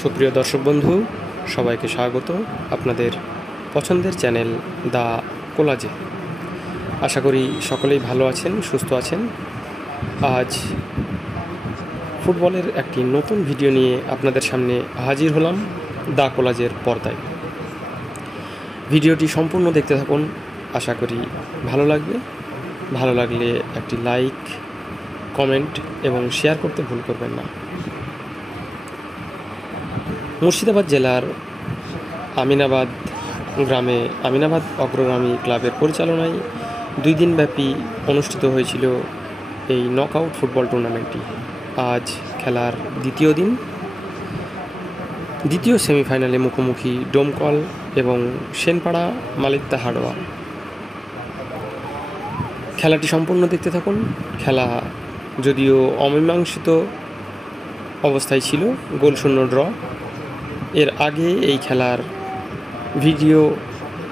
সুপ্রিয় দর্শক বন্ধু, সবাইকে স্বাগত আপনাদের পছন্দের চ্যানেল দ্য কোলাজে। আশা করি সকলেই ভালো আছেন, সুস্থ আছেন। আজ ফুটবলের একটি নতুন ভিডিও নিয়ে আপনাদের সামনে হাজির হলাম দ্য কোলাজের পর্দায়। ভিডিওটি সম্পূর্ণ দেখতে থাকুন, আশা করি ভালো লাগবে। ভালো লাগলে একটি লাইক, কমেন্ট এবং শেয়ার করতে ভুল করবেন না। মুর্শিদাবাদ জেলার আমিনাবাদ গ্রামে আমিনাবাদ অগ্রগামী ক্লাবের পরিচালনায় 2 দিনব্যাপী অনুষ্ঠিত হয়েছিল এই নকআউট ফুটবল টুর্নামেন্টটি। আজ খেলার দ্বিতীয় দিন। দ্বিতীয় সেমিফাইনালে মুখোমুখি ডোমকল এবং সেনপাড়া মালিকদা হাড়োয়া। খেলাটি সম্পূর্ণ দেখতে থাকুন। খেলা যদিও অমীমাংসিত অবস্থায় ছিল, গোলশূন্য ড্র। এর আগে এই খেলার ভিডিও,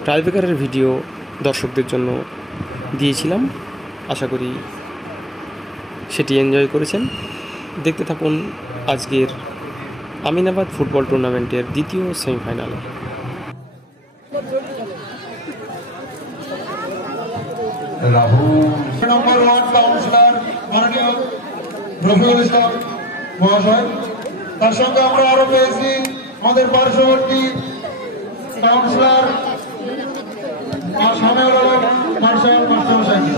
টাইব্রেকারের ভিডিও দর্শকদের জন্য দিয়েছিলাম। আশা করি সেটি এনজয় করেছেন। দেখতে থাকুন আজকের আমিনাবাদ ফুটবল টুর্নামেন্টের দ্বিতীয় সেমিফাইনাল। নম্বর 1 কাউন্সিলর মাননীয় রফিকুল ইসলাম মহাশয়, তার সঙ্গে আমরা আরো পেয়েছি আমাদের পার্শ্ববর্তী কাউন্সিলর শামিউল আলম মার্শাল মাস্টারমশাইকে।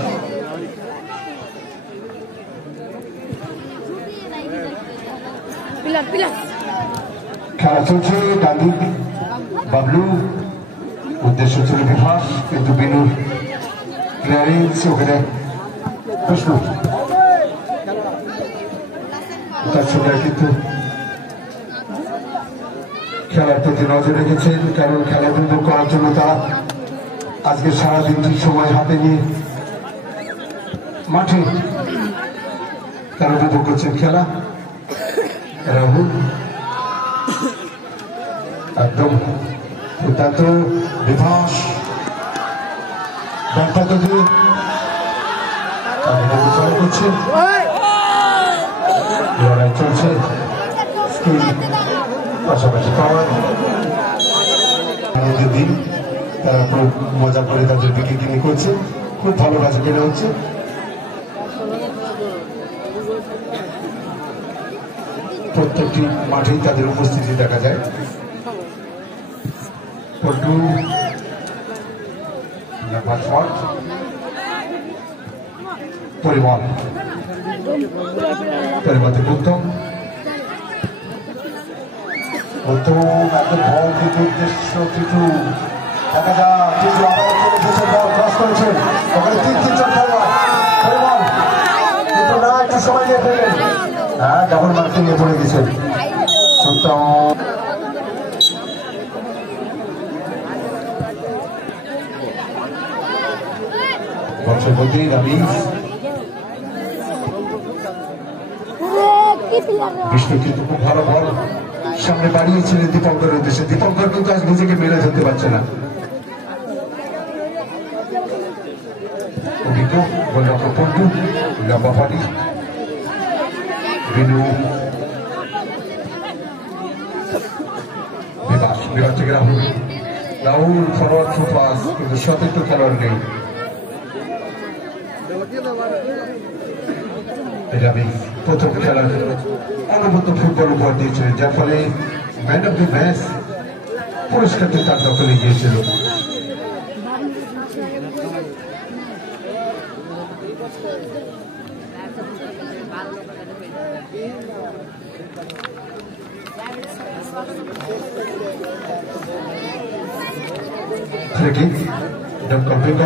খেলা চলছে, গান্ধী বাবলু উদ্দেশ্য ছিল বিভাস, কিন্তু বিনুর ক্লিয়ারেন্স ওখানে প্রশ্ন তার সঙ্গে কিন্তু খেলার প্রতি নজর রেখেছেন, কারণ খেলা উপভোগ করার জন্য তারা আজকে সারাদিনটি সময় হাতে নিয়ে মাঠে তারা উপভোগ করছেন খেলা। রাহুল একদম দুর্দান্ত বিভাস করছে, লড়াই চলছে, পাশাপাশি পাওয়ার দিন তারা খুব মজা করে তাদের বিক্রি কিনে করছে, খুব ভালো কাজ কেনা হচ্ছে। প্রত্যেকটি মাঠেই তাদের উপস্থিতি দেখা যায়। পল্টু পরিমল পরিমতে উত্তম উত্তম একদম বল কিন্তু উদ্দেশ্য কিছু দেখা যায়, কিন্তু আবার বল ক্রস করেছে, ওখানে 3-3 খেলোয়াড় পরিমল কিন্তু না, একটু সময় নিয়ে ফেলেন। হ্যাঁ, ডাবল মার্কিং নিয়ে পড়ে গেছেন উত্তম। বিষ্ণু কিন্তু খুব ভালো বল সামনে বাড়িয়েছিলেন দীপঙ্করের উদ্দেশ্যে। দীপঙ্কর কিন্তু আজ নিজেকে মেলে ধরতে পারছে না। অভিজ্ঞ গোলরক্ষক পল্টু, লম্বা ফাটি বিনু, বিভাস থেকে Rahul, Rahul forward through pass, কিন্তু সতীর্থ খেলোয়াড় নেই। প্রথম খেলার অনবদ্য ফুটবল উপহার দিয়েছিলেন, যার ফলে ম্যান অব দ্য ম্যাচ পুরস্কারটি তার দখলে গিয়েছিল।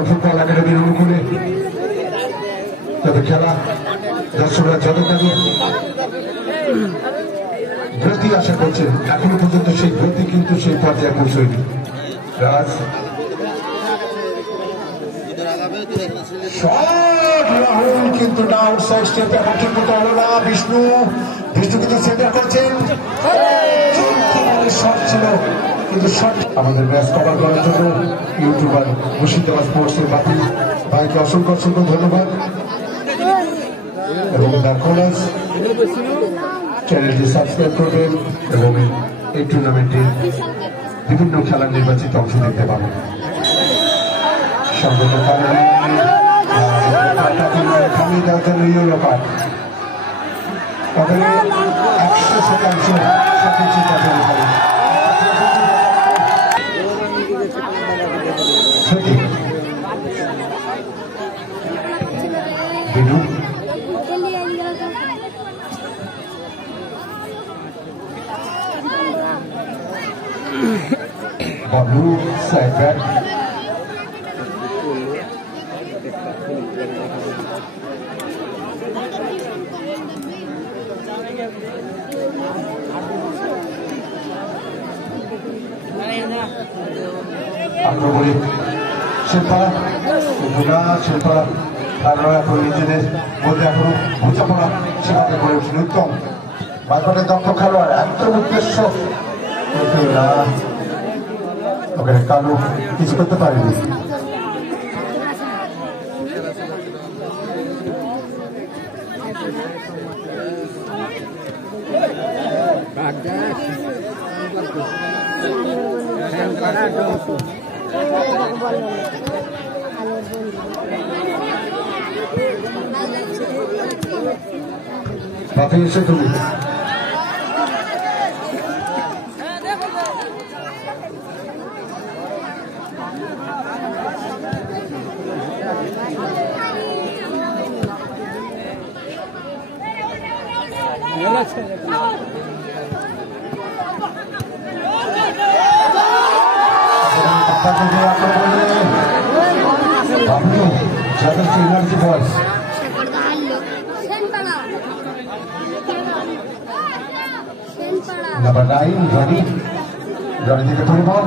ফুটবল একাডেমির অনুকূলে তবে খেলা দর্শকরা যতখানি গতি আশা করছেন, এখনো পর্যন্ত সেই গতি কিন্তু সেই পর্যায়ে পৌঁছয়নি। রাজ রাহুল কিন্তু না, আউটসাইড স্টেপ এখন ঠিক মতো হলো না। বিষ্ণু কিন্তু সেন্টার করছেন, শট ছিল কিন্তু শট। আমাদের ম্যাচ কভার করার জন্য ইউটিউবার মুর্শিদাবাদ স্পোর্টসের বাপি ভাইকে অসংখ্য অসংখ্য ধন্যবাদ। এবং দ্য কোলাজ চ্যানেলটি সাবস্ক্রাইব করবেন এবং এই টুর্নামেন্টে বিভিন্ন খেলার নির্বাচিত অংশ নিতে পারবেন। সঙ্গত কারণে থামিয়ে দেওয়ার জন্য ইউরো কার্ড তবে 100% সঠিক সিদ্ধান্ত অনুসারে বিনু বাবলু সাইড ব্যাক আক্রমণে শিল্পা শিল্পা তারা এখন নিজেদের মধ্যে এখনো বোঝাপড়া সেভাবে করে উঠছেন উত্তম বারবারের দক্ষ খেলোয়াড় একদম উদ্দেশ্য ওখানে কালু কিছু করতে পারেনি বাকি এসে তুমি এনার্জি বল নাম্বার 9 রনি থেকে পরিবহন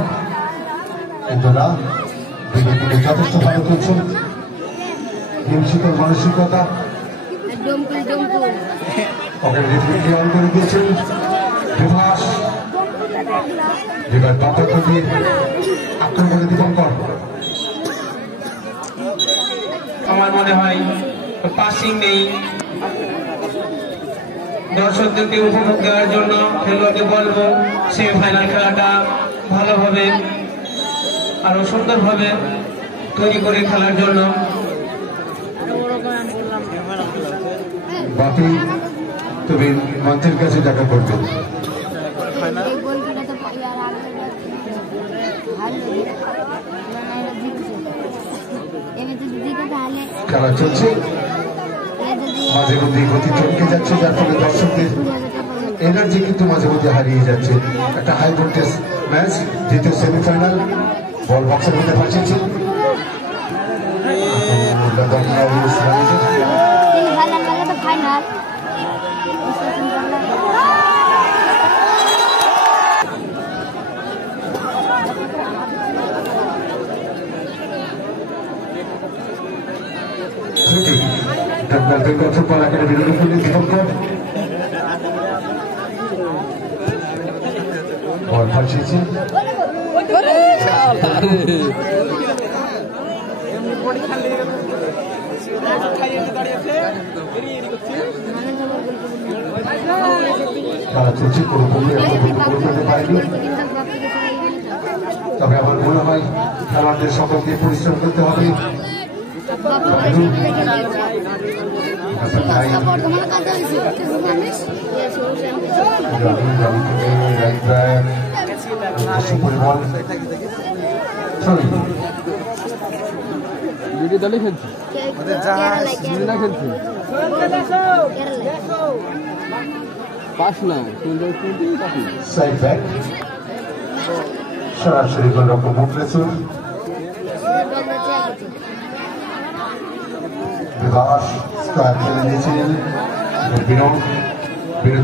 কিন্তু না বিজেপিকে যথেষ্ট ভালো করছেন হিমশীত মানসিকতা ওকে রেফারি অন করে দিয়েছেন বিভাস এবার বাপা থেকে আক্রমণে দীপঙ্কর আমার মনে হয় পাসিং নেই দর্শকদেরকে উপভোগ দেওয়ার জন্য খেলোয়াড়কে বলবো সেমিফাইনাল খেলাটা ভালোভাবে আরো সুন্দরভাবে তৈরি করে খেলার জন্য বাকি তুমি মঞ্চের কাছে দেখা করবে খেলা চলছে মাঝে মধ্যে গতি চমকে যাচ্ছে যার ফলে দর্শকদের এনার্জি কিন্তু মাঝে মধ্যে হারিয়ে যাচ্ছে একটা হাই ভোল্টেজ ম্যাচ দ্বিতীয় সেমিফাইনাল বল বক্সের মধ্যে পাঠিয়েছে ফুটবল একাডেমি রুফুল্লি দীপঙ্কর বল পাঠিয়েছে খেলা চলছে কোনো করতে পারেনি তবে আমার মনে হয় খেলোয়াড়দের সকলকে পরিশ্রম করতে হবে দলে খেলছি খেলছি পাস না সরাসরি কোন রকম মুখলেছুর বিভাস স্কোয়ার খেলে নিয়েছিলেন বিনোদ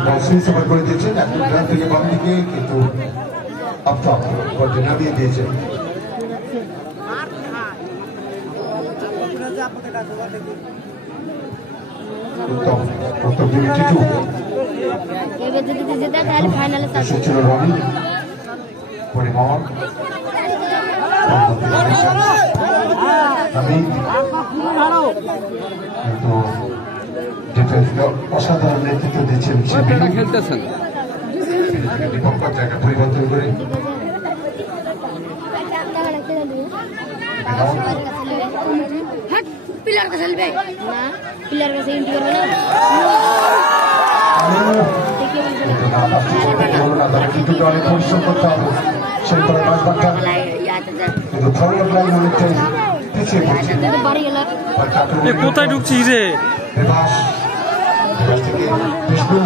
বল সুইচ ওভার করে দিয়েছেন এখন ডান থেকে বাম দিকে কিন্তু আফতাব বলটি নামিয়ে দিয়েছেন উত্তম উত্তম টিটু এসেছিল রনি পরিমল আমি কিন্তু অসাধারণ নেতৃত্ব দিচ্ছেন আপনারা খেলতেছেন বিপক্ষ জায়গা পরিবর্তন করে पिलर का चल बे ना पिलर का सेंटी कर ना কিন্তু অনেক পরিশ্রম করতে হবে সেই পরে মাঝমাঠটা কিন্তু ফরওয়ার্ড লাইন অনেকটাই পিছিয়ে পড়ছে বাড়ি গেল কোথায় ঢুকছিস রে? বিভাস থেকে বিষ্ণু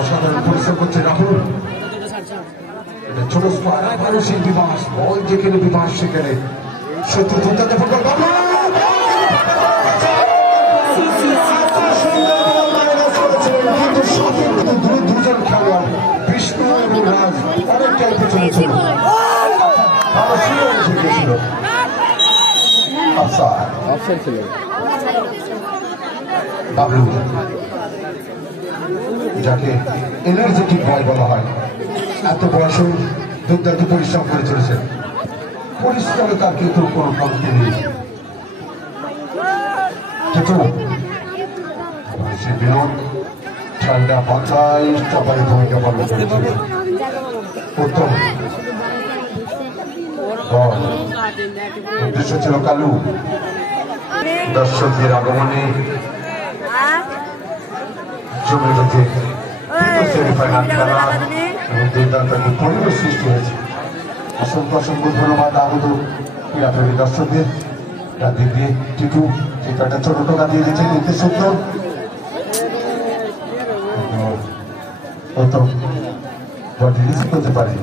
অসাধারণ পরিশ্রম করছে রাহুল ছোট স্কোয়ার মানুষের বিভাস বল যেখানে বিভাস সেখানে শত্রু দুর্দান্ত ফুটবল দুজন খেলোয়াড় বিষ্ণু এবং রাজ অনেকটাই পেছনে ছিল অফসাইড ছিল বাবলু যাকে এনার্জেটিক বয় বলা হয় এত বয়সে দুর্দান্ত পরিশ্রম করে চলেছে পরিশ্রমে তার কিন্তু কোনো কমতি নেই কিন্তু সে বিনোদ ঠান্ডা মাথায় চাপারে ভূমিকা পালন করেছিল উত্তম উদ্দেশ্য ছিল কালু দর্শকদের আগমনে জমে গেছে সেমিফাইনাল খেলা এবং দুর্দান্ত একটি পরিবেশ সৃষ্টি হয়েছে অসংখ্য অসংখ্য ধন্যবাদ আগত ক্রীড়াপ্রেমী দর্শকদের দিক দিয়ে টিটু ঠিক একটা ছোট টোকা দিয়ে দিয়েছে নিতে সুন্দর প্রথম বলটি রিসিভ করতে পারেনি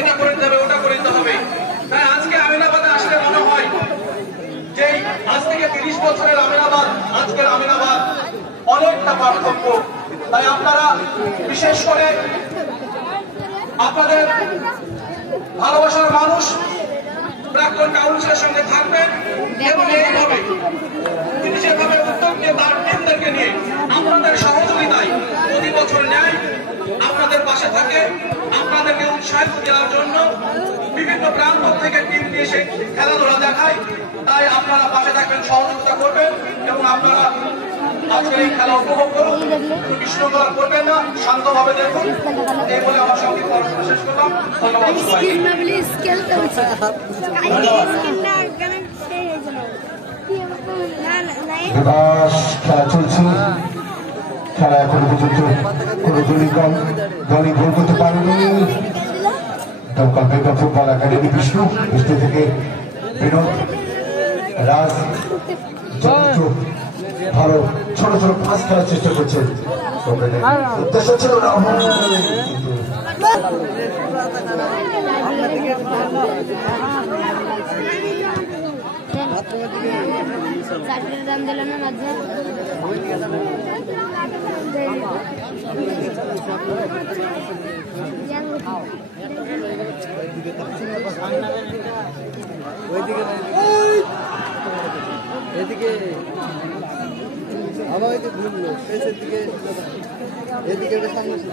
এটা করে দিতে হবে ওটা করে দিতে হবে তাই আজকে আমিনাবাদে আসলে মনে হয় যে আজ থেকে 30 বছরের আমিনাবাদ আজকের আমিনাবাদ অনেকটা পার্থক্য তাই আপনারা বিশেষ করে আপনাদের ভালোবাসার মানুষ প্রাক্তন কাউন্সিলের সঙ্গে থাকবেন এবং এইভাবে তিনি যেভাবে উদ্যোগ নিয়ে তার টিমদেরকে নিয়ে আপনাদের সহযোগিতায় প্রতি বছর ন্যায় আপনাদের পাশে থাকে আপনাদেরকে উৎসাহিত দেওয়ার জন্য বিভিন্ন প্রান্ত থেকে টিম নিয়ে এসে খেলাধুলা দেখায় তাই আপনারা পাশে থাকবেন সহযোগিতা করবেন এবং আপনারা আজকের এই খেলা উপভোগ করুন বিশৃঙ্খলা করবেন না শান্তভাবে দেখুন এই বলে আমার সঙ্গে পড়াশোনা শেষ করলাম ধন্যবাদ খেলা চলছে খেলা এখন পর্যন্ত কোন দলই গোল করতে পারেনি দমকল বেগম ফুটবল একাডেমি বিষ্ণু থেকে বিনোদ রাজ ভালো ছোট ছোট পাস খেলার চেষ্টা করছেন উদ্দেশ্য ছিল রাহুল দাম দিল না মাঝে এদিকে আমার ওইদিকে ঘুরলো পেছনের দিকে এদিকে সামনে ছিল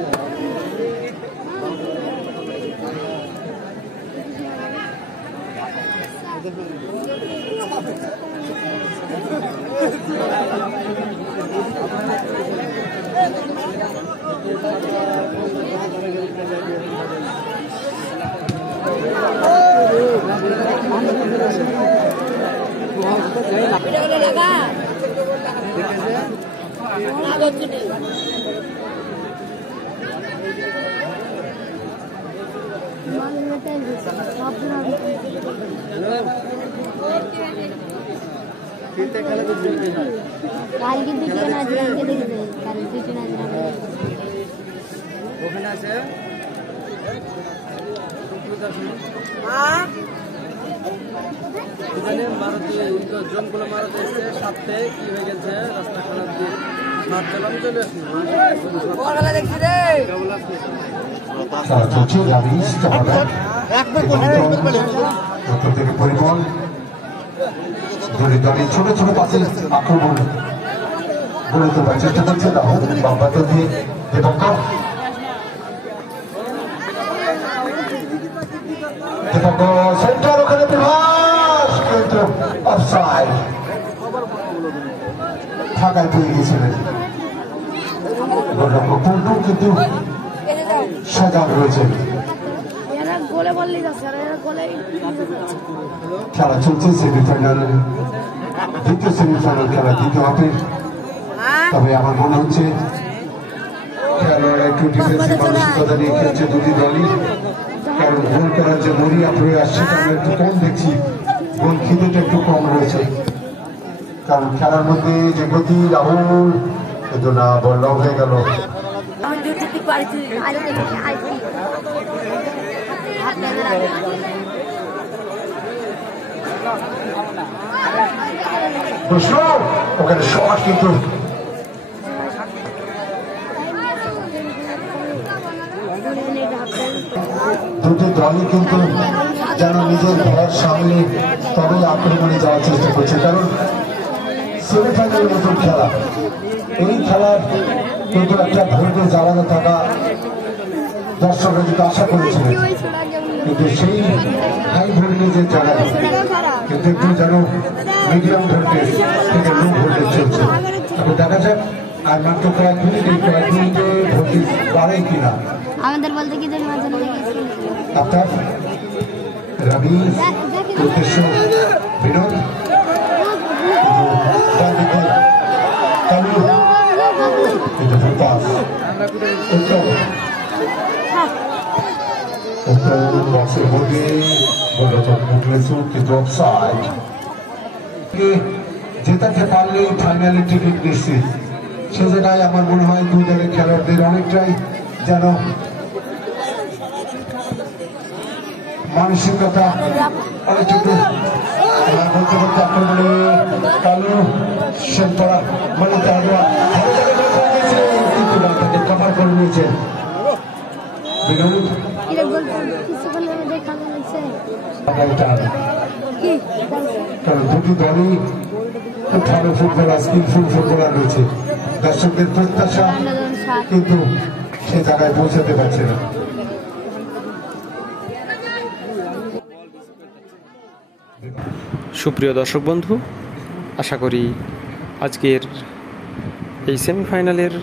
কালকে দুটো নাজরানকে দেখবে কালকে দুটো নাজরান ওখানে আছে ভারতীয় জনগুলো ভারতে এসছে সাথে কি হয়ে গেছে রাস্তা খারাপ দিয়ে সাত চালানো চলে আসছে পরিবহন দুটি দলই ছোট ছোট পাশে আক্রমণ গড়ে তোলার চেষ্টা করছে। রাহুল বাম্পাতে দিয়ে দীপঙ্কর সেন্টার, ওখানে বিভাস কিন্তু অফসাইড, ফাঁকায় পেয়ে গিয়েছিলেন। কিন্তু সজাগ রয়েছে। খেলা চলছে সেমিফাইনাল, দ্বিতীয় সেমিফাইনাল খেলা দ্বিতীয় হাফের। তবে আমার মনে হচ্ছে খেলোয়াড়রা একটু ডিফেন্সিভ মানসিকতা নিয়ে খেলছে দুটি দলই, কারণ গোল করার যে মরিয়া প্রয়াস সেটা আমরা একটু কম দেখছি, গোল খিদেটা একটু কম রয়েছে। কারণ খেলার মধ্যে যে গতি, রাহুল কিন্তু না, বল লং হয়ে গেল। ওখানে শট কিন্তু দুটি দলই কিন্তু যেন নিজের ঘর সামলে তবে আক্রমণে যাওয়ার চেষ্টা করছে। কারণ সেমিফাইনালের মতন খেলা, এই খেলার কিন্তু একটা ধৈর্য জ্বালানো থাকা দর্শকরা যেটা আশা করেছিলেন, কিন্তু সেই হাই ভোল্টেজের জায়গায় কিন্তু একটু যেন মিডিয়াম ভোল্টেজ থেকে লো ভোল্টেজ চলছে। এখন দেখা যাক আর মাত্র কয়েক মিনিটে ভোল্টেজ বাড়ে কিনা। আমাদের বলতে কি জানি আপনার রবি উদ্দেশ্য বিনোদ বক্সের মধ্যে কিন্তু অফসাইড। জেতাতে পারলেই ফাইনালে টিকিট নিশ্চিত। সে জায়গায় আমার মনে হয় দুই দলের খেলোয়াড়দের অনেকটাই যেন মানসিকতা অনেকটুকু বলতে বলতে আক্রমণে কালো সেনপড়া মানে তাকে কভার করে নিয়েছেন বিনোদ। কারণ দুটি দলই খুব ভালো ফুটবলার, স্কিলফুল ফুটবলার রয়েছে। দর্শকদের প্রত্যাশা কিন্তু সে জায়গায় পৌঁছাতে পারছে না। সুপ্রিয় দর্শক বন্ধু, আশা করি আজকের এই সেমিফাইনালের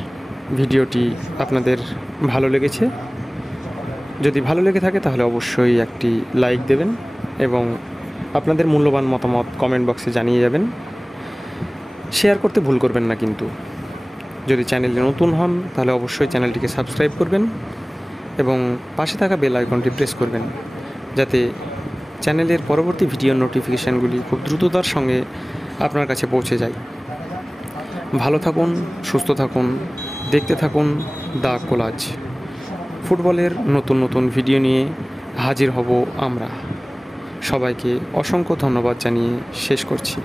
ভিডিওটি আপনাদের ভালো লেগেছে। যদি ভালো লেগে থাকে তাহলে অবশ্যই একটি লাইক দেবেন এবং আপনাদের মূল্যবান মতামত কমেন্ট বক্সে জানিয়ে যাবেন। শেয়ার করতে ভুল করবেন না কিন্তু। যদি চ্যানেলে নতুন হন তাহলে অবশ্যই চ্যানেলটিকে সাবস্ক্রাইব করবেন এবং পাশে থাকা বেল আইকনটি প্রেস করবেন, যাতে চ্যানেলের পরবর্তী ভিডিও নোটিফিকেশানগুলি খুব দ্রুততার সঙ্গে আপনার কাছে পৌঁছে যায়। ভালো থাকুন, সুস্থ থাকুন, দেখতে থাকুন দ্য কোলাজ। ফুটবলের নতুন নতুন ভিডিও নিয়ে হাজির হব আমরা। সবাইকে অসংখ্য ধন্যবাদ জানিয়ে শেষ করছি।